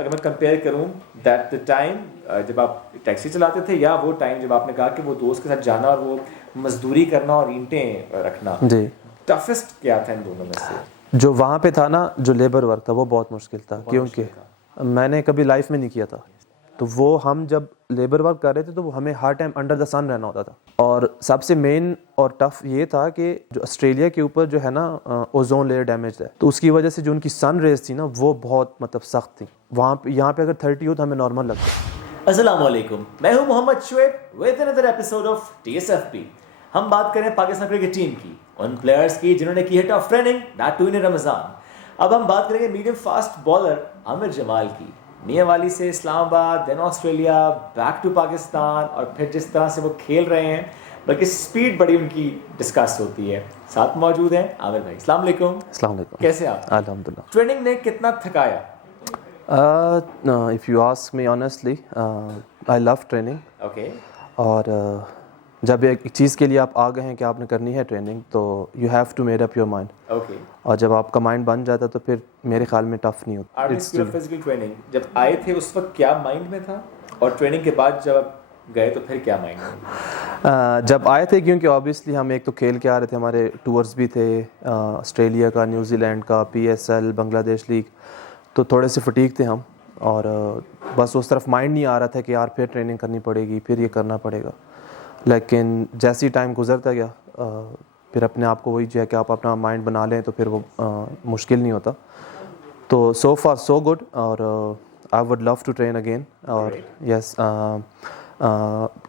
اگر میں کمپیئر کروں دیٹ دا ٹائم جب آپ ٹیکسی چلاتے تھے یا وہ ٹائم جب آپ نے کہا کہ وہ دوست کے ساتھ جانا اور وہ مزدوری کرنا اور اینٹیں رکھنا, جی ٹفسٹ کیا تھا ان دونوں میں سے؟ جو وہاں پہ تھا نا, جو لیبر ورک تھا وہ بہت مشکل تھا, کیونکہ میں نے کبھی لائف میں نہیں کیا تھا. تو وہ ہم جب لیبر ورک کر رہے تھے تو وہ ہمیں ہر ٹائم انڈر دا سن رہنا ہوتا تھا. اور سب سے مین اور ٹف یہ تھا کہ جو آسٹریلیا کے اوپر جو ہے نا اوزون لیئر ڈیمیج ہے, تو اس کی وجہ سے جو ان کی سن ریز تھی نا وہ بہت مطلب سخت تھی. وہاں پہ یہاں پہ اگر 30 ہو تو ہمیں نارمل لگتا ہے. السلام علیکم, میں ہوں محمد Shoaib with another episode of TSFP. ہم بات کریں پاکستان کرکٹ ٹیم کی, ان پلیئرز کی جنہوں نے کی ہے tough training, that too in رمضان. اب ہم بات کریں گے میڈیم فاسٹ بالر عامر جمال کی, میاں والی سے اسلام آباد, دین آسٹریلیا, بیک ٹو پاکستان, اور پھر جس طرح سے وہ کھیل رہے ہیں, بلکہ اسپیڈ بڑی ان کی ڈسکس ہوتی ہے. ساتھ موجود ہیں عامر بھائی. السلام علیکم. السلام علیکم. کیسے آپ؟ الحمدللہ. ٹریننگ نے کتنا تھکایا؟ If you ask me honestly, I love training. Okay. اور جب ایک چیز کے لیے آپ آ گئے ہیں کہ آپ نے کرنی ہے ٹریننگ, تو you have to made up your mind. Okay. اور جب آپ کا مائنڈ بن جاتا ہے تو پھر میرے خیال میں ٹف نہیں ہوتا. Army school of physical training جب آئے تھے اس وقت کیا مائنڈ میں تھا, اور ٹریننگ کے بعد جب گئے تو پھر کیا مائنڈ میں؟ جب آئے تھے, کیونکہ آبویسلی ہم ایک تو کھیل کے آ رہے تھے, ہمارے ٹورز بھی تھے آسٹریلیا کا, نیوزی لینڈ کا, PSL, بنگلہ دیش لیگ, تو تھوڑے سے فٹیگ تھے ہم. اور بس اس طرف مائنڈ نہیں آ رہا تھا کہ یار پھر ٹریننگ کرنی پڑے گی, پھر یہ کرنا پڑے گا. لیکن جیسی ٹائم گزرتا گیا پھر اپنے آپ کو وہی جو ہے کہ آپ اپنا مائنڈ بنا لیں تو پھر وہ مشکل نہیں ہوتا. تو سو فار سو گڈ, اور I would love to train again. اور یس,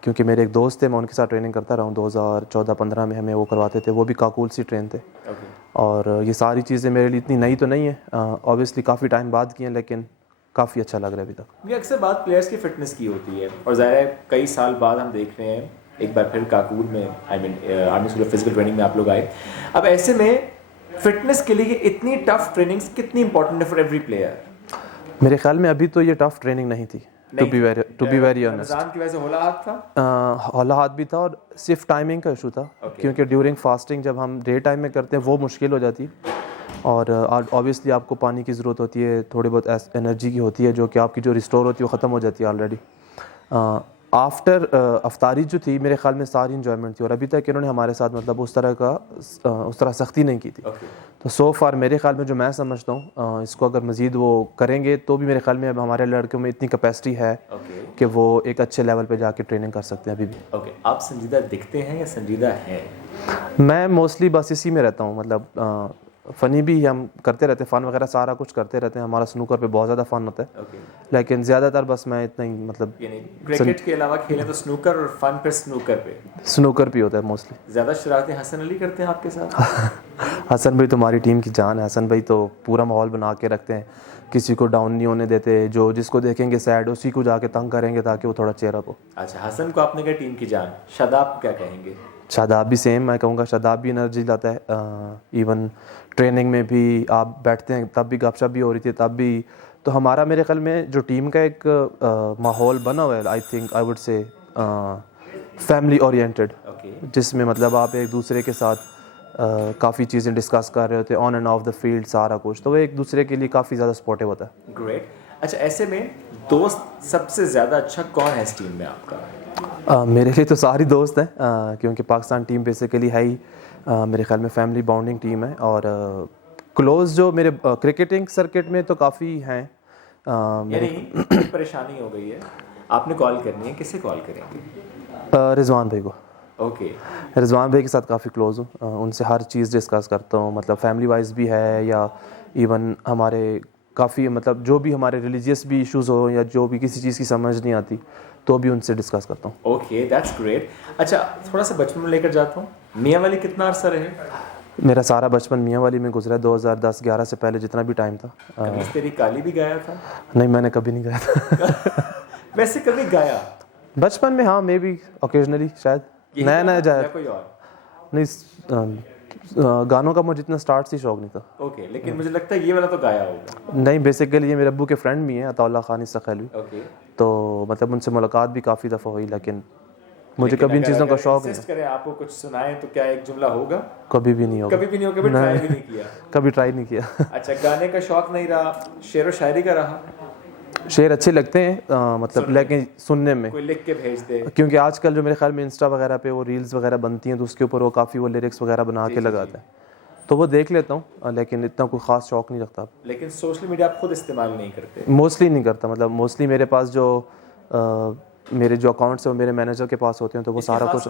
کیونکہ میرے ایک دوست تھے, میں ان کے ساتھ ٹریننگ کرتا رہا ہوں. 2014-15 میں ہمیں وہ کرواتے تھے, وہ بھی کاکول سی ٹرین تھے. اور یہ ساری چیزیں میرے لیے اتنی نئی تو نہیں ہیں, آبویسلی کافی ٹائم بعد کی ہیں, لیکن کافی اچھا لگ رہا ہے ابھی تک. یہ اکثر بات پلیئرس کی فٹنس کی ہوتی ہے, اور ظاہر ہے کئی سال بعد ہم دیکھ رہے ہیں ایک بار پھر کاکول میں, army school of physical training میں آپ لوگ آئے. اب ایسے میں فٹنس کے لیے اتنی ٹف ٹریننگس کتنی امپورٹنٹ ہے فار ایوری پلیئر؟ میرے خیال میں ابھی تو یہ ٹف ٹریننگ نہیں تھی, ٹو بی ویری آنیسٹ. رمضان کی وجہ سے ہولا ہاتھ تھا, ہولا ہاتھ بھی تھا, اور صرف ٹائمنگ کا ایشو تھا, کیونکہ ڈیورنگ فاسٹنگ جب ہم ڈے ٹائم میں کرتے ہیں وہ مشکل ہو جاتی. اور آبویسلی آپ کو پانی کی ضرورت ہوتی ہے, تھوڑی بہت انرجی کی ہوتی ہے, جو کہ آپ کی جو ریسٹور ہوتی ہے وہ ختم ہو جاتی ہے آلریڈی. آفٹر افطاری جو تھی میرے خیال میں ساری انجوائمنٹ تھی, اور ابھی تک انہوں نے ہمارے ساتھ مطلب اس طرح سختی نہیں کی تھی. تو سو فار میرے خیال میں جو میں سمجھتا ہوں, اس کو اگر مزید وہ کریں گے تو بھی میرے خیال میں اب ہمارے لڑکوں میں اتنی کیپیسٹی ہے کہ وہ ایک اچھے لیول پہ جا کے ٹریننگ کر سکتے ہیں ابھی بھی. اوکے. آپ سنجیدہ دکھتے ہیں یا سنجیدہ ہیں؟ میں موسٹلی بس اسی میں رہتا ہوں, مطلب فنی بھی ہم کرتے رہتے ہیں, فن وغیرہ سارا کچھ کرتے رہتے ہیں. ہمارا سنوکر پہ بہت زیادہ فن ہوتا ہے, لیکن زیادہ تر بس میں اتنا ہی, مطلب یعنی کرکٹ کے علاوہ کھیلیں تو سنوکر, اور فن پہ سنوکر پہ ہوتا ہے موسٹلی. زیادہ شرارتیں حسن علی کرتے ہیں آپ کے ساتھ؟ حسن بھائی تو ہماری ٹیم کی جان ہے. حسن بھائی تو پورا ماحول بنا کے رکھتے ہیں, کسی کو ڈاؤن نہیں ہونے دیتے, جو جس کو دیکھیں گے سیڈ اسی کو جا کے تنگ کریں گے تاکہ وہ تھوڑا چیئر اپ ہو. اچھا, حسن کو آپ نے کہا ٹیم کی جان, شاداب کیا کہیں گے؟ شاداب بھی سیم, میں کہوں گا شاداب بھی انرجی لاتا ہے. ایون ٹریننگ میں بھی آپ بیٹھتے ہیں تب بھی گپ شپ بھی ہو رہی تھی تب بھی. تو ہمارا میرے خیال میں جو ٹیم کا ایک ماحول بنا ہوا ہے, I would say family oriented, جس میں مطلب آپ ایک دوسرے کے ساتھ کافی چیزیں ڈسکس کر رہے ہوتے ہیں on and of the field سارا کچھ, تو وہ ایک دوسرے کے لیے کافی زیادہ سپورٹیو ہوتا ہے. گریٹ. اچھا, ایسے میں دوست سب سے زیادہ اچھا کون ہے اس ٹیم میں آپ کا؟ میرے لیے تو ساری دوست ہیں, کیونکہ پاکستان ٹیم بیسیکلی ہے ہی میرے خیال میں فیملی باؤنڈنگ ٹیم ہے. اور کلوز جو میرے کرکٹنگ سرکٹ میں تو کافی ہیں. یعنی پریشانی ہو گئی ہے, آپ نے کال کرنی ہے, کسے کال کریں گے؟ رضوان بھائی کو. اوکے. رضوان بھائی کے ساتھ کافی کلوز ہوں, ان سے ہر چیز ڈسکس کرتا ہوں, مطلب فیملی وائز بھی ہے, یا ایون ہمارے کافی مطلب جو بھی ہمارے ریلیجیس بھی ایشوز ہو, یا جو بھی کسی چیز کی سمجھ نہیں آتی تو بھی ان سے ڈسکس کرتا ہوں. Okay, that's great. اچھا, تھوڑا سا بچپن میں لے کر جاتا ہوں, میاں والی کتنا عرصہ رہے؟ میرا سارا بچپن میاں والی میں گزرا ہے, 2010-11 سے پہلے جتنا بھی ٹائم تھا. کبھی تیری کالی بھی گایا تھا؟ نہیں, میں نے کبھی نہیں گایا تھا. ویسے کبھی گایا بچپن میں؟ ہاں, مے بی اوکیجنلی شاید, نیا جایا. کوئی اور نہیں, گانوں کا مجھے اتنا اسٹارٹ سے شوق نہیں تھا. اوکے, لیکن مجھے لگتا ہے یہ والا تو گایا ہوگا. نہیں, بیسیکلی یہ میرے ابو کے فرینڈ بھی ہیں, عطا اللہ خان سخیلوی. اوکے. تو مطلب ان سے ملاقات بھی کافی دفعہ ہوئی, لیکن مجھے کبھی ان چیزوں کا شوق نہیں. کریں آپ کو کچھ سنائیں تو کیا ایک جملہ ہوگا؟ کبھی بھی نہیں ہوگا. کبھی بھی نہیں ہوگا, کبھی ٹرائی بھی نہیں کیا؟ کبھی ٹرائی نہیں کیا. اچھا, گانے کا شوق نہیں رہا, شعر و شاعری کا رہا؟ شعر اچھے لگتے ہیں مطلب لیکن سننے میں کوئی لکھ کے بھیج دے, کیونکہ آج کل جو میرے خیال میں انسٹا وغیرہ پہ وہ ریلز وغیرہ بنتی ہیں تو اس کے اوپر وہ کافی وہ لیرکس وغیرہ بنا کے لگاتے ہیں, تو وہ دیکھ لیتا ہوں لیکن اتنا کوئی خاص شوق نہیں رکھتا. لیکن سوشل میڈیا آپ خود استعمال نہیں کرتے؟ موسٹلی نہیں کرتا, مطلب موسٹلی میرے پاس جو میرے جو اکاؤنٹس ہیں وہ میرے مینیجر کے پاس ہوتے ہیں تو وہ سارا کچھ.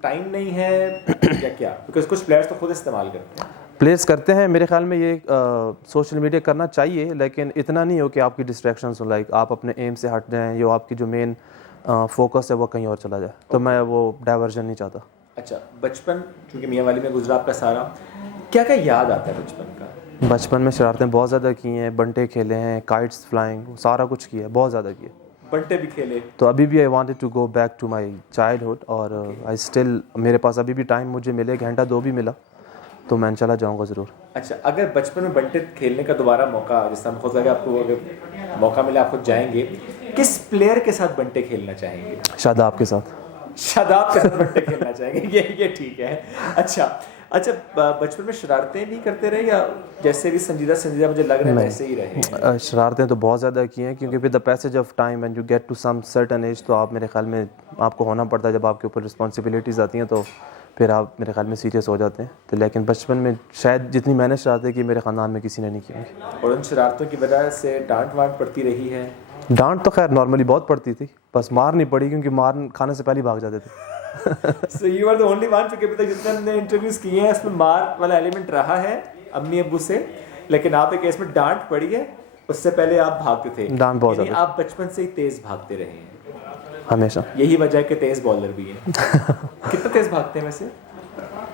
ٹائم نہیں ہے یا کیا؟ بیکاز کچھ پلیئرس تو خود استعمال کرتے ہیں. پلیس کرتے ہیں, میرے خیال میں یہ سوشل میڈیا کرنا چاہیے لیکن اتنا نہیں ہو کہ آپ کی ڈسٹریکشنز ہوں, لائک آپ اپنے ایم سے ہٹ جائیں یا آپ کی جو مین فوکس ہے وہ کہیں اور چلا جائے, تو میں وہ ڈائیورژن نہیں چاہتا. اچھا, بچپن چونکہ میاں والی میں گزرا آپ کا سارا, کیا کیا یاد آتا ہے بچپن کا؟ بچپن میں شرارتیں بہت زیادہ کی ہیں, بنٹے کھیلے ہیں, کائٹس فلائنگ, سارا کچھ کیا ہے, بہت زیادہ کیا. بنٹے بھی کھیلے؟ تو ابھی بھی I wanted to go back to my childhood, اور آئی اسٹل میرے پاس ابھی بھی ٹائم مجھے ملے, گھنٹہ 2 بھی ملا تو میں چلا جاؤں گا ضرور. اچھا, اگر بچپن میں بنٹے کھیلنے کا دوبارہ موقع, جس طرح خود لگا آپ کو اگر موقع ملا آپ خود جائیں گے, کس پلیئر کے ساتھ بنٹے کھیلنا چاہیں گے؟ شاداب کے ساتھ. شاداب کے ساتھ بنٹے کھیلنا چاہیں گے, یہ ٹھیک ہے. اچھا بچپن میں شرارتیں بھی کرتے رہے یا جیسے بھی سنجیدہ مجھے لگ رہا ہے ویسے ہی رہے؟ شرارتیں تو بہت زیادہ کی ہیں, کیونکہ with the passage of time when you get to some certain age تو آپ میرے خیال میں آپ کو ہونا پڑتا ہے, جب آپ کے اوپر رسپانسبلٹیز آتی ہیں تو پھر آپ میرے خیال میں سیریس ہو جاتے ہیں. تو لیکن بچپن میں شاید جتنی میں نے شرارتیں کی میرے خاندان میں کسی نے نہیں کی. اور ان شرارتوں کی وجہ سے ڈانٹ وانٹ پڑتی رہی ہے؟ ڈانٹ تو خیر نارملی بہت پڑتی تھی, بس مار نہیں پڑی کیونکہ مار کھانے سے پہلے بھاگ جاتے تھے. So you are the only one چونکہ ابھی تک جتنے ہم نے انٹرویوز کیے ہیں اس میں مار والا ایلیمنٹ رہا ہے امی ابو سے, لیکن آپ ایک کیس میں ڈانٹ پڑی ہے, اس سے پہلے آپ بھاگتے تھے. ڈانٹ بہت زیادہ, آپ بچپن سے ہی تیز بھاگتے رہے ہیں ہمیشہ, یہی وجہ ہے کہ تیز بالر بھی ہیں. کتنا تیز بھاگتے ہیں ویسے؟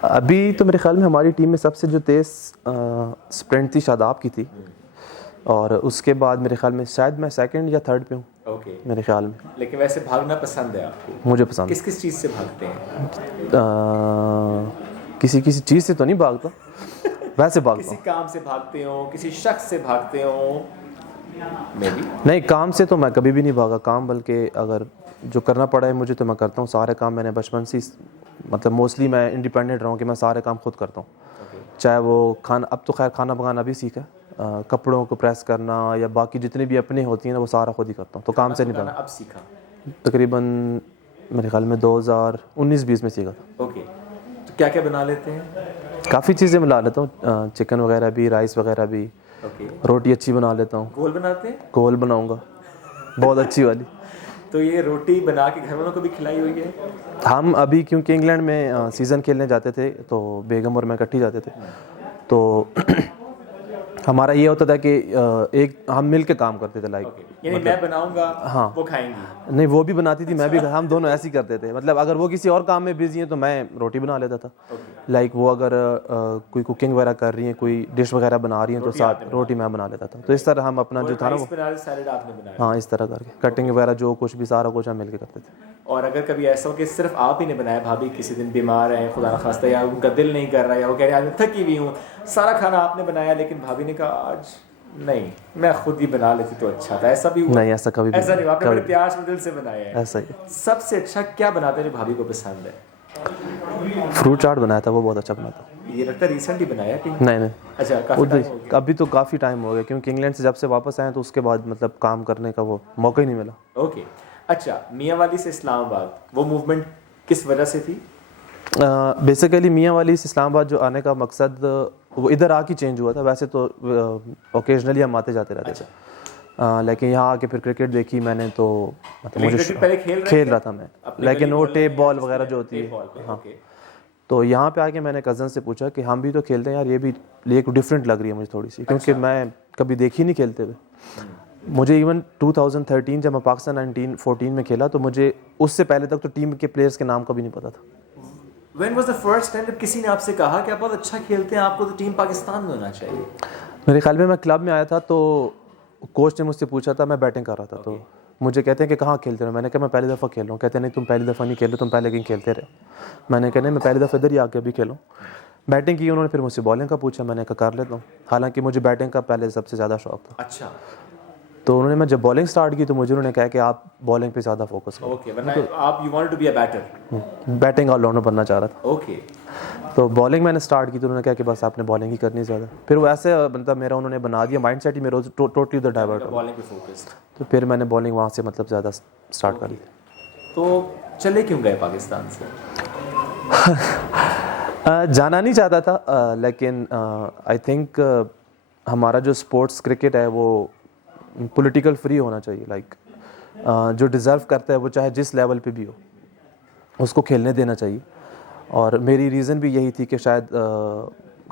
ابھی تو میرے خیال میں ہماری ٹیم میں سب سے جو تیز اسپرنٹ تھی شاداب کی تھی, اور اس کے بعد میرے خیال میں شاید میں 2nd یا 3rd پہ ہوں میرے خیال میں. لیکن ویسے بھاگنا پسند ہے آپ کو؟ مجھے پسند. کس چیز سے بھاگتے ہیں؟ کسی چیز سے تو نہیں بھاگتا, ویسے بھاگتا کسی کام سے بھاگتے ہوں, کسی شخص سے بھاگتے ہوں؟ نہیں, کام سے تو میں کبھی بھی نہیں بھاگا. کام بلکہ اگر جو کرنا پڑا ہے مجھے تو میں کرتا ہوں. سارے کام میں نے بچپن سے مطلب موسٹلی میں انڈیپینڈنٹ رہا ہوں کہ میں سارے کام خود کرتا ہوں. چاہے وہ اب تو خیر کھانا پکانا بھی سیکھا, کپڑوں کو پریس کرنا یا باقی جتنی بھی اپنی ہوتی ہیں نا وہ سارا خود ہی کرتا ہوں. تو کام سے نہیں بنا. اب سیکھا تقریباً میرے خیال میں 2019-20 میں سیکھا تھا. اوکے, تو کیا کیا بنا لیتے ہیں؟ کافی چیزیں بنا لیتا ہوں, چکن وغیرہ بھی, رائس وغیرہ بھی, روٹی اچھی بنا لیتا ہوں. گول بناتے ہیں؟ گول بناؤں گا, بہت اچھی والی. تو یہ روٹی بنا کے گھر والوں کو بھی کھلائی ہوئی ہے؟ ہم ابھی کیونکہ انگلینڈ میں سیزن کھیلنے جاتے تھے تو بیگم اور میں اکٹھے جاتے تھے, تو ہمارا یہ ہوتا تھا کہ ایک ہم مل کے کام کرتے تھے. لائک یعنی میں بناؤں گا وہ کھائیں گی؟ نہیں, وہ بھی بناتی تھی, میں بھی, ہم دونوں ایسے ہی کرتے تھے. مطلب اگر وہ کسی اور کام میں بزی ہیں تو میں روٹی بنا لیتا تھا. لائک وہ اگر کوئی کوکنگ وغیرہ کر رہی ہیں, کوئی ڈش وغیرہ بنا رہی ہیں تو ساتھ روٹی میں بنا لیتا تھا. تو اس طرح ہم اپنا جو تھا نا ہاں اس طرح کر کے کٹنگ وغیرہ جو کچھ بھی سارا کچھ ہم مل کے کرتے تھے. اور اگر کبھی ایسا ہو کہ صرف آپ ہی نے بنایا, بھابھی کسی دن بیمار ہیں خدا نخواستہ, یا ان کا دل نہیں کر رہا, یا وہ کہہ رہے ہیں آج میں تھکی ہوئی ہوں, سارا کھانا آپ نے بنایا لیکن بھابھی نے کہا آج نہیں میں خود ہی بنا لیتی تو اچھا تھا, ایسا بھی ہوا؟ نہیں, ایسا کبھی ایسا نہیں, آپ نے بڑے پیار سے دل سے بنایا ہے. ایسا ہی. سب سے اچھا کیا بناتے ہیں جو بھابھی کو پسند ہے؟ فروٹ چاٹ بنایا تھا, وہ بہت اچھا بناتا. یہ لگتا ہے ریسنٹلی بنایا کہ نہیں؟ اچھا, کافی ٹائم ہو گیا. ابھی تو کافی ٹائم ہو گیا کیونکہ انگلینڈ سے جب سے واپس آئے تو اس کے بعد مطلب کام کرنے کا وہ موقع ہی نہیں ملا. اوکے, اچھا, میاں والی سے اسلام آباد وہ موومنٹ کس وجہ سے تھی؟ بیسیکلی میاں والی سے اسلام آباد جو آنے کا مقصد وہ ادھر آ کے چینج ہوا تھا. ویسے تو اوکیجنلی ہم آتے جاتے رہتے تھے, لیکن یہاں آ کے پھر کرکٹ دیکھی میں نے تو مطلب مجھے کھیل رہا تھا میں, لیکن وہ ٹیپ بال وغیرہ جو ہوتی ہے, ہاں, تو یہاں پہ آ کے میں نے کزن سے پوچھا کہ ہم بھی تو کھیلتے ہیں یار, یہ بھی ایک ڈفرینٹ لگ رہی ہے مجھے تھوڑی سی, کیونکہ میں کبھی دیکھی نہیں کھیلتے ہوئے. مجھے ایون 2013 جب میں پاکستان 1914 میں کھیلا تو مجھے اس سے پہلے تک تو ٹیم کے پلیئرس کے نام کا بھی نہیں پتا تھا. When was the first time جب کسی نے آپ سے کہا کہ آپ بہت اچھا کھیلتے ہیں, آپ کو تو ٹیم پاکستان میں ہونا چاہیے؟ میرے خیال میں کلب میں آیا تھا تو کوچ نے مجھ سے پوچھا تھا, میں بیٹنگ کر رہا تھا, تو مجھے کہتے ہیں کہ کہاں کھیلتے ہو؟ میں نے کہا میں پہلی دفعہ کھیل رہا ہوں. کہتے ہیں نہیں تم پہلی دفعہ نہیں کھیل رہے, تم پہلے کہیں کھیلتے رہے. میں نے کہا نہیں, میں پہلی دفعہ ادھر ہی آ کے ابھی کھیلوں. بیٹنگ کی انہوں نے, پھر مجھ سے بالنگ کا پوچھا, میں نے کہا کر لیتا ہوں, حالانکہ مجھے بیٹنگ کا پہلے سب سے زیادہ شوق تھا. اچھا, تو انہوں نے میں جب بالنگ سٹارٹ کی تو مجھے انہوں نے کہا کہ آپ بالنگ پہ زیادہ فوکس کرو. اوکے, ورنہ آپ you want to be a better. Batting all rounder بننا چاہ رہا تھا. اوکے, تو بالنگ میں نے اسٹارٹ کی تو انہوں نے کہا کہ بس آپ نے بالنگ ہی کرنی زیادہ. پھر وہ ایسے مطلب میرا انہوں نے بنا دیا مائنڈ سیٹ ہی میرا ٹوٹلی ادھر ڈائیورٹ ہو. بالنگ پہ فوکس. تو پھر میں نے بالنگ وہاں سے مطلب زیادہ اسٹارٹ کر لی. تو چلے کیوں گئے پاکستان سے؟ جانا نہیں چاہتا تھا لیکن آئی تھنک ہمارا جو اسپورٹس کرکٹ ہے وہ پولیٹیکل فری ہونا چاہیے. لائک جو ڈیزرو کرتا ہے وہ چاہے جس لیول پہ بھی ہو اس کو کھیلنے دینا چاہیے. اور میری ریزن بھی یہی تھی کہ شاید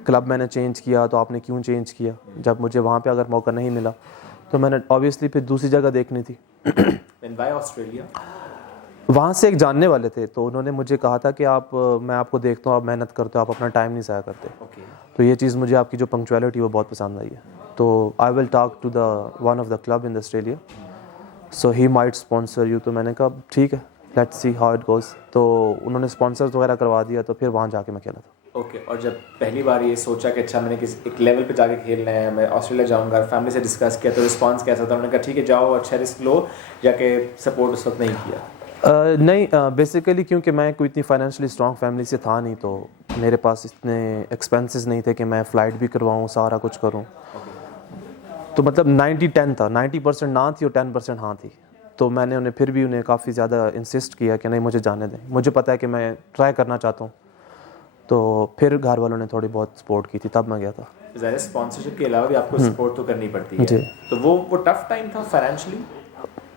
کلب میں نے چینج کیا تو آپ نے کیوں چینج کیا جب مجھے وہاں پہ اگر موقع نہیں ملا تو میں نے اوبیسلی پھر دوسری جگہ دیکھنی تھی. آسٹریلیا وہاں سے ایک جاننے والے تھے تو انہوں نے مجھے کہا تھا کہ میں آپ کو دیکھتا ہوں آپ محنت کرتے ہو, آپ اپنا ٹائم نہیں ضائع کرتے. تو یہ چیز مجھے آپ کی جو پنکچویلٹی وہ بہت پسند آئی ہے. تو I will talk to the one of the club in Australia so he might sponsor you. تو میں نے کہا ٹھیک ہے let's see how it goes. تو انہوں نے اسپانسرز وغیرہ کروا دیا تو پھر وہاں جا کے میں کھیلا تھا. اوکے. اور جب پہلی بار یہ سوچا کہ اچھا میں نے ایک لیول پہ جا کے کھیلنا ہے, میں آسٹریلیا جاؤں گا, فیملی سے ڈسکس کیا تو رسپانس کیسا تھا؟ انہوں نے کہا ٹھیک ہے جاؤ اچھا رسک لو, یا کہ سپورٹ اس وقت نہیں کیا؟ نہیں بیسیکلی کیونکہ میں کوئی اتنی فائنینشلی اسٹرانگ فیملی سے تھا نہیں تو میرے پاس اتنے ایکسپینسز نہیں تھے کہ میں فلائٹ بھی کرواؤں سارا کچھ کروں. تو مطلب 90-10 تھا, 90% نہ تھی اور 10% ہاں تھی. تو میں نے پھر بھی انہیں کافی زیادہ انسسٹ کیا کہ نہیں مجھے جانے دیں, مجھے پتہ ہے کہ میں ٹرائی کرنا چاہتا ہوں. تو پھر گھر والوں نے تھوڑی بہت سپورٹ کی تھی تب میں گیا تھا. ظاہر اسپانسرشپ کے علاوہ بھی آپ کو سپورٹ تو کرنی پڑتی ہے. تو وہ ٹف ٹائم تھا فائنینشلی؟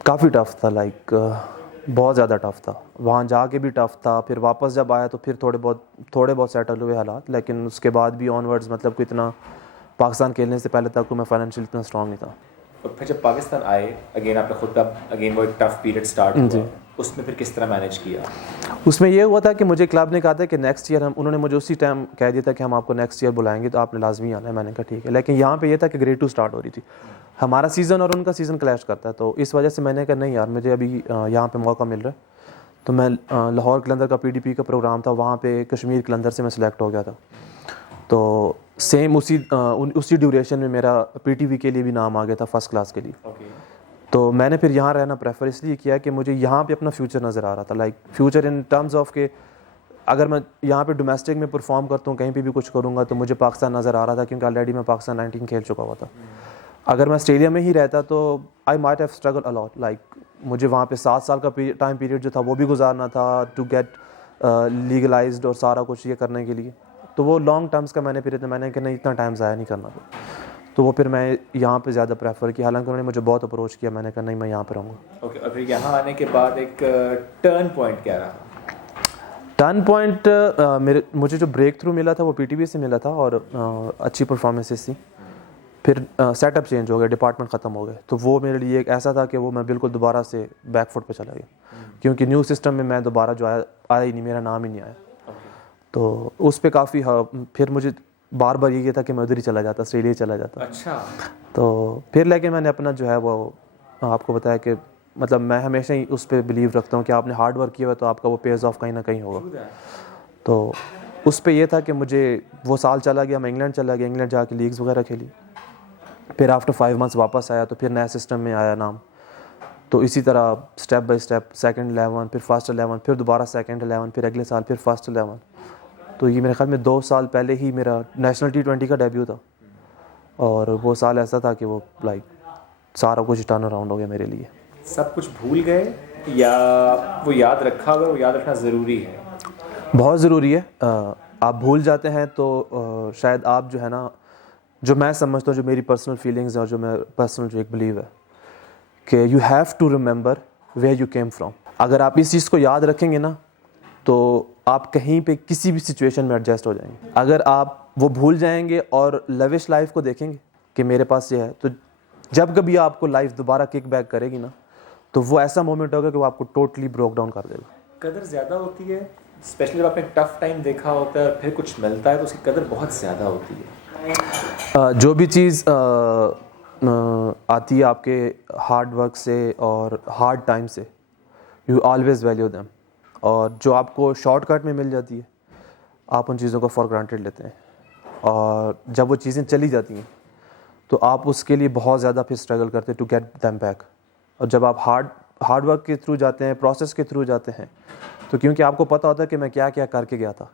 کافی ٹف تھا, لائک بہت زیادہ ٹف تھا. وہاں جا کے بھی ٹف تھا, پھر واپس جب آیا تو پھر تھوڑے بہت سیٹل ہوئے حالات, لیکن اس کے بعد بھی آن ورڈز مطلب کہ اتنا پاکستان کھیلنے سے پہلے تک میں فائنینشلی اتنا اسٹرانگ نہیں تھا. اور پھر جب پاکستان آئے اگین آپ نے خود کا اگین وہ ایک ٹف پیریڈ اسٹارٹ ہوا, اس میں پھر کس طرح مینیج کیا؟ اس میں یہ ہوا تھا کہ مجھے کلب نے کہا تھا کہ نیکسٹ ایئر انہوں نے مجھے اسی ٹائم کہہ دیا تھا کہ ہم آپ کو نیکسٹ ایئر بلائیں گے تو آپ نے لازمی آنا ہے. میں نے کہا ٹھیک ہے, لیکن یہاں پہ یہ تھا کہ گریڈ 2 اسٹارٹ ہو رہی تھی, ہمارا سیزن اور ان کا سیزن کلیش کرتا ہے. تو اس وجہ سے میں نے کہا نہیں یار مجھے ابھی یہاں پہ موقع مل رہا ہے. تو میں لاہور قلندر کا PDP کا پروگرام تھا, وہاں پہ کشمیر قلندر سے میں سلیکٹ ہو گیا تھا. تو سیم اسی ڈیوریشن میں میرا PTV کے لیے بھی نام آ گیا تھا فرسٹ کلاس کے لیے. تو میں نے پھر یہاں رہنا پریفر اس لیے کیا کہ مجھے یہاں پہ اپنا فیوچر نظر آ رہا تھا. Like future in terms of کہ اگر میں یہاں پہ ڈومیسٹک میں پرفارم کرتا ہوں کہیں پہ بھی کچھ کروں گا تو مجھے پاکستان نظر آ رہا تھا, کیونکہ آلریڈی میں پاکستان 19 کھیل چکا ہوا تھا. اگر میں آسٹریلیا میں ہی رہتا تو I might have struggle allot. Like مجھے وہاں پہ 7 سال کا ٹائم پیریڈ جو تھا وہ بھی گزارنا تھا ٹو گیٹ لیگلائزڈ اور سارا کچھ یہ کرنے کے لیے. تو وہ لانگ ٹرمز کا میں نے کہ نہیں اتنا ٹائم ضائع نہیں کرنا تھا. تو وہ پھر میں یہاں پہ زیادہ پریفر کیا, حالانکہ انہوں نے مجھے بہت اپروچ کیا, میں نے کہا نہیں میں یہاں پہ رہوں گا. اوکے. اور پھر یہاں آنے کے بعد ایک ٹرن پوائنٹ کیا رہا؟ ٹرن پوائنٹ مجھے جو بریک تھرو ملا تھا وہ PTV سے ملا تھا اور اچھی پرفارمنسز تھی. پھر سیٹ اپ چینج ہو گیا, ڈپارٹمنٹ ختم ہو گئے. تو وہ میرے لیے ایک ایسا تھا کہ وہ میں بالکل دوبارہ سے بیک فٹ پہ چلا گیا, کیونکہ نیو سسٹم میں دوبارہ جو آیا ہی نہیں, میرا نام ہی نہیں آیا. تو اس پہ کافی پھر مجھے بار بار یہ تھا کہ میں ادھر ہی چلا جاتا, آسٹریلیا چلا جاتا. اچھا. تو پھر لیکن میں نے اپنا جو ہے وہ آپ کو بتایا کہ مطلب میں ہمیشہ ہی اس پہ بلیو رکھتا ہوں کہ آپ نے ہارڈ ورک کیا ہوا تو آپ کا وہ پیز آف کہیں نہ کہیں ہوگا. تو اس پہ یہ تھا کہ مجھے وہ سال چلا گیا, میں انگلینڈ چلا گیا, انگلینڈ جا کے لیگز وغیرہ کھیلی. پھر آفٹر 5 منتھس واپس آیا تو پھر نئے سسٹم میں آیا نام. تو اسی طرح اسٹیپ بائی اسٹیپ سیکنڈ 11 پھر فرسٹ 11 پھر دوبارہ سیکنڈ 11 پھر اگلے سال پھر فرسٹ 11. تو یہ میرے خیال میں 2 سال پہلے ہی میرا نیشنل T20 کا ڈیبیو تھا, اور وہ سال ایسا تھا کہ وہ لائک سارا کچھ ٹرن اراؤنڈ ہو گیا میرے لیے. سب کچھ بھول گئے یا وہ یاد رکھا ہوا؟ وہ یاد رکھنا ضروری ہے, بہت ضروری ہے. آپ بھول جاتے ہیں تو شاید آپ جو ہے نا, جو میں سمجھتا ہوں جو میری پرسنل فیلنگز ہیں اور جو میں پرسنل جو ایک بلیو ہے کہ you have to remember where you came from. اگر آپ اس چیز کو یاد رکھیں گے نا تو آپ کہیں پہ کسی بھی سچویشن میں ایڈجسٹ ہو جائیں گے. اگر آپ وہ بھول جائیں گے اور لوش لائف کو دیکھیں گے کہ میرے پاس یہ ہے, تو جب کبھی آپ کو لائف دوبارہ کک بیک کرے گی نا تو وہ ایسا مومنٹ ہوگا کہ وہ آپ کو ٹوٹلی بروک ڈاؤن کر دے گا. قدر زیادہ ہوتی ہے, اسپیشلی جب آپ نے ٹف ٹائم دیکھا ہوتا ہے اور پھر کچھ ملتا ہے تو اس کی قدر بہت زیادہ ہوتی ہے. جو بھی چیز آتی ہے آپ کے ہارڈ ورک سے اور ہارڈ ٹائم سے, یو آلویز ویلیو دیم. اور جو آپ کو شارٹ کٹ میں مل جاتی ہے آپ ان چیزوں کو فار گرانٹیڈ لیتے ہیں, اور جب وہ چیزیں چلی جاتی ہیں تو آپ اس کے لیے بہت زیادہ پھر اسٹرگل کرتے ہیں ٹو گیٹ دیم بیک. اور جب آپ ہارڈ ورک کے تھرو جاتے ہیں, پروسیس کے تھرو جاتے ہیں, تو کیونکہ آپ کو پتہ ہوتا ہے کہ میں کیا کیا کر کے گیا تھا,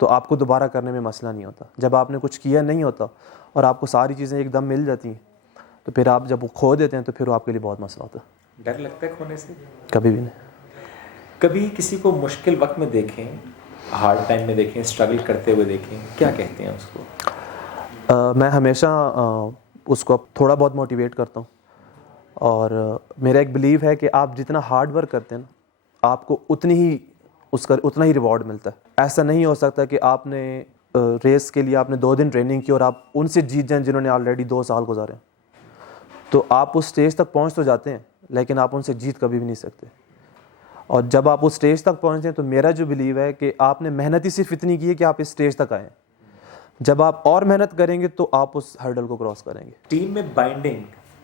تو آپ کو دوبارہ کرنے میں مسئلہ نہیں ہوتا. جب آپ نے کچھ کیا نہیں ہوتا اور آپ کو ساری چیزیں ایک دم مل جاتی ہیں تو پھر آپ جب وہ کھو دیتے ہیں تو پھر وہ آپ کے لیے بہت مسئلہ ہوتا ہے. ڈر لگتا ہے کھونے سے؟ کبھی بھی نہیں. کبھی کسی کو مشکل وقت میں دیکھیں, ہارڈ ٹائم میں دیکھیں, اسٹرگل کرتے ہوئے دیکھیں, کیا کہتے ہیں اس کو؟ میں ہمیشہ اس کو تھوڑا بہت موٹیویٹ کرتا ہوں, اور میرا ایک بلیو ہے کہ آپ جتنا ہارڈ ورک کرتے ہیں نا آپ کو اتنا ہی ریوارڈ ملتا ہے. ایسا نہیں ہو سکتا کہ آپ نے ریس کے لیے آپ نے 2 دن ٹریننگ کی اور آپ ان سے جیت جائیں جنہوں نے آلریڈی 2 سال گزارے ہیں. تو آپ اس اسٹیج تک پہنچ تو جاتے ہیں لیکن آپ ان سے جیت کبھی بھی نہیں سکتے. اور جب آپ اس اسٹیج تک پہنچتے ہیں تو میرا جو بلیو ہے کہ آپ نے محنت ہی صرف اتنی کی ہے کہ آپ اس اسٹیج تک آئیں. جب آپ اور محنت کریں گے تو آپ اس ہرڈل کو کراس کریں گے. ٹیم میں بائنڈنگ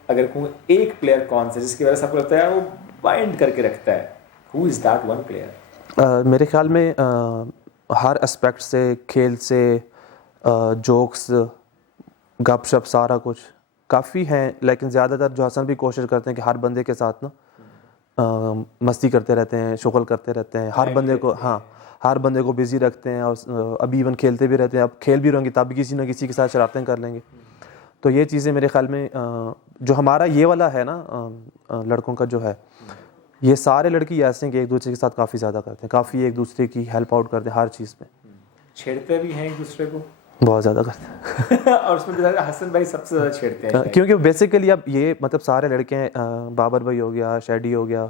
اگر کوئی ایک پلیئر کون سا جس کی وجہ سے آپ کو لگتا ہے وہ بائنڈ کر کے رکھتا ہے, ہو از دیٹ ون پلیئر؟ میرے خیال میں ہر اسپیکٹ سے, کھیل سے, جوکس, گپ شپ, سارا کچھ کافی ہیں, لیکن زیادہ تر جو حسن بھی کوشش کرتے ہیں کہ ہر بندے کے ساتھ نا مستی کرتے رہتے ہیں, شغل کرتے رہتے ہیں, ہر بندے کو بزی رکھتے ہیں, اور ابھی ایون کھیلتے بھی رہتے ہیں. اب کھیل بھی رہیں گے تب بھی کسی نہ کسی کے ساتھ شرارتیں کر لیں گے. تو یہ چیزیں میرے خیال میں جو ہمارا یہ والا ہے نا لڑکوں کا جو ہے, یہ سارے لڑکی ایسے ہیں کہ ایک دوسرے کے ساتھ کافی زیادہ کرتے ہیں, کافی ایک دوسرے کی ہیلپ آؤٹ کرتے ہیں ہر چیز میں. چھیڑتے بھی ہیں ایک دوسرے کو بہت زیادہ کرتے ہیں. اور اس میں حسن بھائی سب سے زیادہ چھیڑتے ہیں کیونکہ بیسیکلی اب یہ مطلب سارے لڑکے ہیں, بابر بھائی ہو گیا, شیڈی ہو گیا,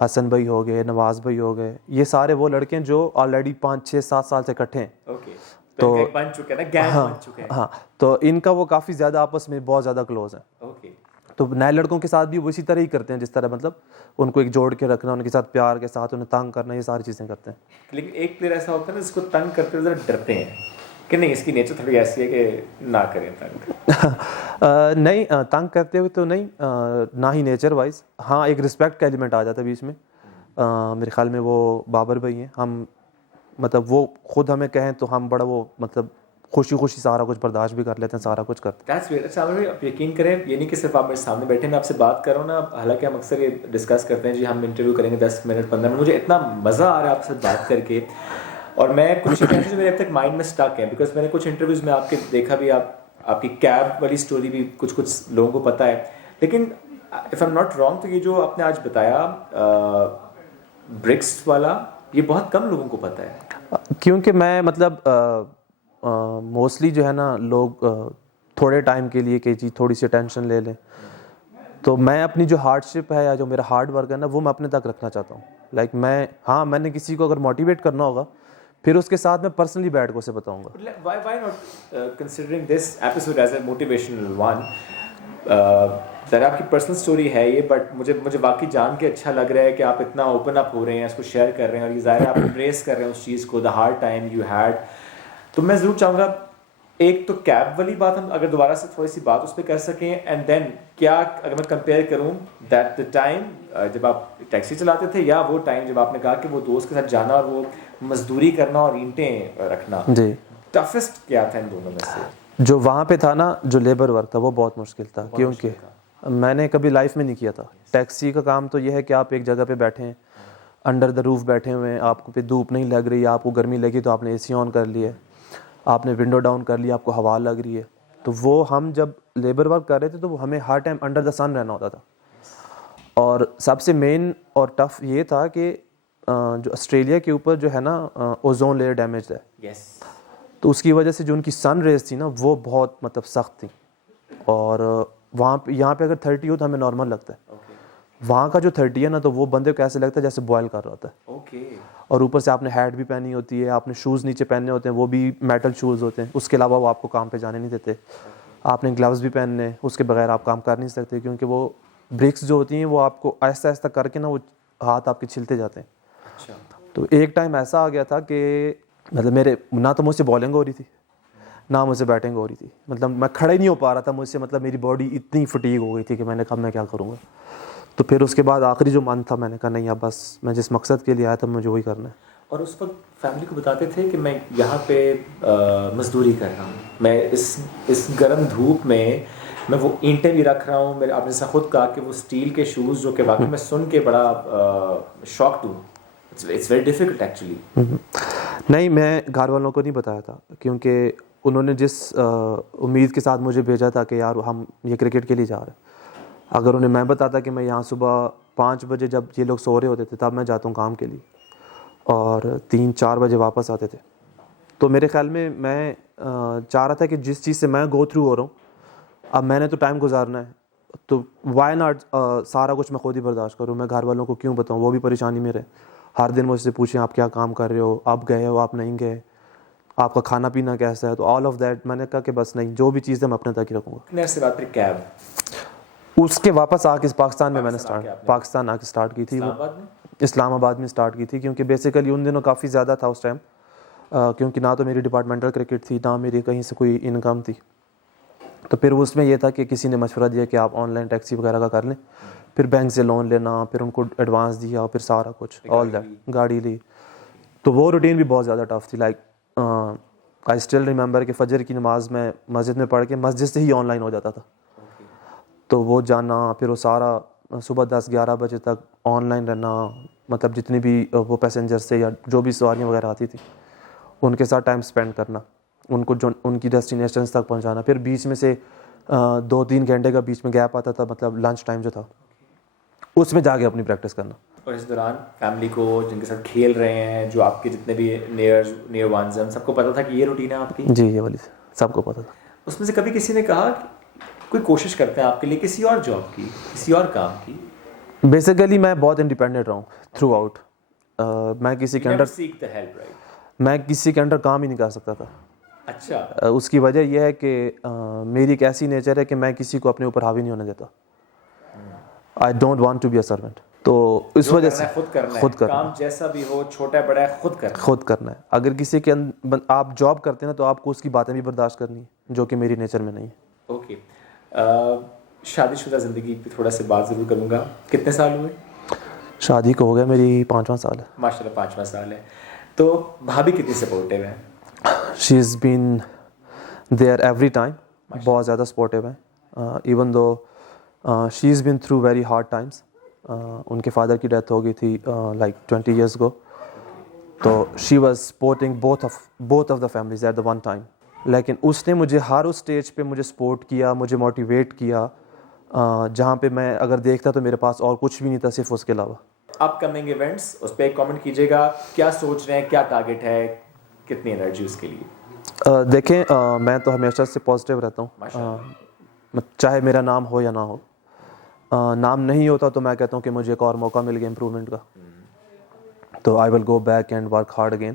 حسن بھائی ہو گئے, نواز بھائی ہو گئے, یہ سارے وہ لڑکے ہیں جو آلریڈی 5-6-7 سال سے اکٹھے ہیں. تو بن چکے نا, گینگ بن چکے ہیں. ہاں, تو ان کا وہ کافی زیادہ آپس میں بہت زیادہ کلوز ہیں. تو نئے لڑکوں کے ساتھ بھی وہ اسی طرح ہی کرتے ہیں جس طرح مطلب ان کو ایک جوڑ کے رکھنا, ان کے ساتھ پیار کے ساتھ انہیں تنگ کرنا, یہ ساری چیزیں کرتے ہیں. لیکن ایک پلیئر ایسا ہوتا ہے نا جس کو تنگ کرتے ہوئے ڈرتے ہیں کہ نہیں اس کی نیچر تھوڑی ایسی ہے کہ نہ کریں تنگ. نہیں, تنگ کرتے ہوئے تو نہیں, نہ ہی نیچر وائز. ہاں, ایک رسپیکٹ کا ایلیمنٹ آ جاتا ہے بیچ میں. میرے خیال میں وہ بابر بھائی ہیں, ہم مطلب وہ خود ہمیں کہیں تو ہم بڑا وہ مطلب خوشی سارا کچھ برداشت بھی کر لیتے ہیں, سارا کچھ کرتے ہیں. اچھا آپ یقین کریں, یہ نہیں کہ صرف آپ میرے سامنے بیٹھے میں آپ سے بات کر رہا ہوں نا, حالانکہ ہم اکثر یہ ڈسکس کرتے ہیں جی ہم انٹرویو کریں گے 10 منٹ 15 منٹ, مجھے اتنا مزہ آ رہا ہے آپ سے بات کر کے. اور میں کچھ چیزیں جو میرے اب تک مائنڈ میں اسٹک ہیں, بیکاز میں نے کچھ انٹرویوز میں آپ کے دیکھا بھی, آپ کی کیب والی اسٹوری بھی کچھ لوگوں کو پتہ ہے, لیکن if I am not wrong تو یہ جو آپ نے آج بتایا برکس والا, یہ بہت کم لوگوں کو پتہ ہے. کیونکہ میں مطلب موسٹلی جو ہے نا لوگ تھوڑے ٹائم کے لیے کہ جی تھوڑی سی ٹینشن لے لیں, تو میں اپنی جو ہارڈ شپ ہے یا جو میرا ہارڈ ورک ہے نا وہ میں اپنے تک رکھنا چاہتا ہوں. لائک میں نے کسی کو اگر موٹیویٹ کرنا ہوگا پھر اس کے ساتھ میں پرسنلی بیٹھ کے اسے بتاؤں گا. Why not considering this episode as a motivational one? آپ کی پرسنل اسٹوری ہے یہ, بٹ مجھے واقعی جان کے اچھا لگ رہا ہے کہ آپ اتنا اوپن اپ ہو رہے ہیں, اس کو شیئر کر رہے ہیں, اور یہ ظاہر ہے آپ امپریس کر رہے ہیں اس چیز کو, the hard time you had. تو میں ضرور چاہوں گا ایک تو کیب والی بات ہم اگر دوبارہ سے تھوڑی سی بات اس پہ کر سکیں, اینڈ دین کیا اگر میں کمپیئر کروں دیٹ دا ٹائم جب آپ ٹیکسی چلاتے تھے یا وہ ٹائم جب آپ نے کہا کہ وہ دوست کے ساتھ جانا اور وہ مزدوری کرنا اور اینٹیں رکھنا, جی ٹفسٹ کیا تھا ان دونوں میں سے؟ جو وہاں پہ تھا نا, جو لیبر ورک تھا وہ بہت مشکل تھا, کیونکہ میں نے کبھی لائف میں نہیں کیا تھا. ٹیکسی کا کام تو یہ ہے کہ آپ ایک جگہ پہ بیٹھے ہیں, انڈر دا روف بیٹھے ہوئے ہیں, آپ کو پہ دھوپ نہیں لگ رہی, آپ کو گرمی لگی تو آپ نے اے سی آن کر لیا, آپ نے ونڈو ڈاؤن کر لیا, آپ کو ہوا لگ رہی ہے. تو وہ ہم جب لیبر ورک کر رہے تھے تو ہمیں ہر ٹائم انڈر دا سن رہنا ہوتا تھا. اور سب سے مین اور ٹف یہ تھا کہ جو آسٹریلیا کے اوپر جو ہے نا اوزون لیئر ڈیمیج ہے, تو اس کی وجہ سے جو ان کی سن ریز تھی نا وہ بہت مطلب سخت تھی. اور وہاں پہ یہاں پہ اگر 30 ہو تو ہمیں نارمل لگتا ہے, وہاں کا جو 30 ہے نا تو وہ بندے کو ایسے لگتا ہے جیسے بوائل کر رہا ہوتا ہے. اور اوپر سے آپ نے ہیٹ بھی پہنی ہوتی ہے, آپ نے شوز نیچے پہننے ہوتے ہیں, وہ بھی میٹل شوز ہوتے ہیں, اس کے علاوہ وہ آپ کو کام پہ جانے نہیں دیتے. آپ نے گلوز بھی پہننے, اس کے بغیر آپ کام کر نہیں سکتے, کیونکہ وہ برکس جو ہوتی ہیں وہ آپ کو آہستہ آہستہ کر کے نا وہ ہاتھ آپ کے چھلتے جاتے ہیں. تو ایک ٹائم ایسا آ گیا تھا کہ مطلب میرے نہ تو مجھ سے بالنگ ہو رہی تھی نہ مجھ سے بیٹنگ ہو رہی تھی, مطلب میں کھڑا ہی نہیں ہو پا رہا تھا مجھ سے, مطلب میری باڈی اتنی فٹیگ ہو گئی تھی کہ میں نے کہا میں کیا کروں گا. تو پھر اس کے بعد آخری جو منتھ تھا میں نے کہا نہیں اب بس میں جس مقصد کے لیے آیا تھا مجھے وہی کرنا ہے. اور اس وقت فیملی کو بتاتے تھے کہ میں یہاں پہ مزدوری کر رہا ہوں, میں اس گرم دھوپ میں وہ اینٹیں بھی رکھ رہا ہوں, آپ نے جیسا خود کہا کہ وہ اسٹیل کے شوز جو کہ واقعی میں سن کے بڑا شاکڈ ہوں, اٹس ویری ڈیفیکلٹ ایکچولی. نہیں، میں گھر والوں کو نہیں بتایا تھا، کیونکہ انہوں نے جس امید کے ساتھ مجھے بھیجا تھا کہ یار ہم یہ کرکٹ کے لیے جا رہے ہیں، اگر انہیں میں بتاتا کہ میں یہاں صبح 5 بجے جب یہ لوگ سو رہے ہوتے تھے تب میں جاتا ہوں کام کے لیے اور 3-4 بجے واپس آتے تھے، تو میرے خیال میں چاہ رہا تھا کہ جس چیز سے میں گو تھرو ہو رہا ہوں، اب میں نے تو ٹائم گزارنا ہے، تو وائی ناٹ سارا کچھ میں خود ہی برداشت کروں، میں گھر والوں کو کیوں بتاؤں، وہ بھی پریشانی میں رہے، ہر دن مجھ سے پوچھیں آپ کیا کام کر رہے ہو، آپ گئے ہو، آپ نہیں گئے، آپ کا کھانا پینا کیسا ہے، تو آل آف دیٹ میں نے کہا کہ بس نہیں، جو بھی چیز ہے میں اپنے تک ہی رکھوں گا۔ کتنے عرصے بعد پھر کیب اس کے واپس آ کے پاکستان میں نے پاکستان آ کے آپ نے پاکستان آ کے اسٹارٹ کی تھی، اسلام آباد میں؟ اسلام آباد میں اسٹارٹ کی تھی، کیونکہ بیسیکلی ان دنوں کافی زیادہ تھا اس ٹائم، کیونکہ نہ تو میری ڈپارٹمنٹل کرکٹ تھی، نہ میری کہیں سے کوئی انکم تھی، تو پھر اس میں یہ تھا کہ کسی نے مشورہ دیا کہ آپ آن لائن ٹیکسی وغیرہ کا کر لیں، پھر بینک سے لون لینا، پھر ان کو ایڈوانس دیا، پھر سارا کچھ آل دیٹ، گاڑی لی، تو وہ روٹین بھی بہت زیادہ ٹف تھی، لائک آئی اسٹل ریممبر کہ فجر کی نماز میں مسجد میں پڑھ کے مسجد سے ہی آن لائن ہو جاتا تھا، تو وہ جانا، پھر وہ سارا صبح 10-11 بجے تک آن لائن رہنا، مطلب جتنی بھی وہ پیسنجر سے یا جو بھی سواریاں وغیرہ آتی تھیں ان کے ساتھ ٹائم اسپینڈ کرنا، ان کو جو ان کی ڈیسٹینیشنز تک پہنچانا، پھر بیچ میں سے 2-3 گھنٹے کا بیچ میں گیپ آتا تھا، مطلب لنچ ٹائم جو تھا اس میں جا کے اپنی پریکٹس کرنا۔ اور اس دوران فیملی کو جن کے ساتھ کھیل رہے ہیں، جو آپ کے جتنے بھی نیئر وانز ہیں، سب کو پتہ تھا کہ یہ روٹین ہے آپ کی؟ جی، یہ والی سب کو پتہ تھا۔ اس میں سے کبھی کسی نے کہا کہ کوئی کوشش کرتے ہیں آپ کے لیے کسی اور جاب کی، کسی اور کام کی؟ بیسیکلی میں بہت انڈیپینڈنٹ رہا ہوں تھرو آؤٹ، میں کسی کے under seek the help, right? میں کسی کے انڈر کام ہی نہیں کر سکتا تھا۔ اچھا، اس کی وجہ یہ ہے کہ میری ایک ایسی نیچر ہے کہ میں کسی کو اپنے اوپر حاوی نہیں ہونے دیتا، I don't want to be a servant, تو اس وجہ سے خود کرنا ہے، کام جیسا بھی ہو، چھوٹا بڑا ہے، خود کرنا ہے۔ اگر کسی کے آپ جاب کرتے ہیں نا تو آپ کو اس کی باتیں بھی برداشت کرنی ہے، جو کہ میری نیچر میں نہیں ہے۔ اوکے، شادی شدہ زندگی پہ تھوڑا سے بات ضرور کروں گا، کتنے سال ہوئے؟ شادی کو ہو گیا میری 5واں سال ہے۔ ماشاء اللہ 5واں سال ہے، تو بھابھی کتنی سپورٹیو ہیں؟ She has been there every time, بہت زیادہ سپورٹیو ہیں، even though she has been through very hard times, ان کے فادر کی ڈیتھ ہو گئی تھی لائک 20 ایئرس گو، تو she was supporting both of the families at the one time, لیکن اس نے مجھے ہر اس اسٹیج پہ مجھے سپورٹ کیا، مجھے موٹیویٹ کیا، جہاں پہ میں اگر دیکھتا تو میرے پاس اور کچھ بھی نہیں تھا صرف اس کے علاوہ۔ اپ کمنگ ایونٹس، اس پہ ایک کامنٹ کیجیے گا، کیا سوچ رہے ہیں، کیا ٹارگیٹ ہے، کتنی انرجی اس کے لیے؟ دیکھیں، میں تو ہمیشہ سے پازیٹیو رہتا ہوں، چاہے میرا نام ہو یا نہ ہو، نام نہیں ہوتا تو میں کہتا ہوں کہ مجھے ایک اور موقع مل گیا امپرومنٹ کا، تو I will go back and work hard again,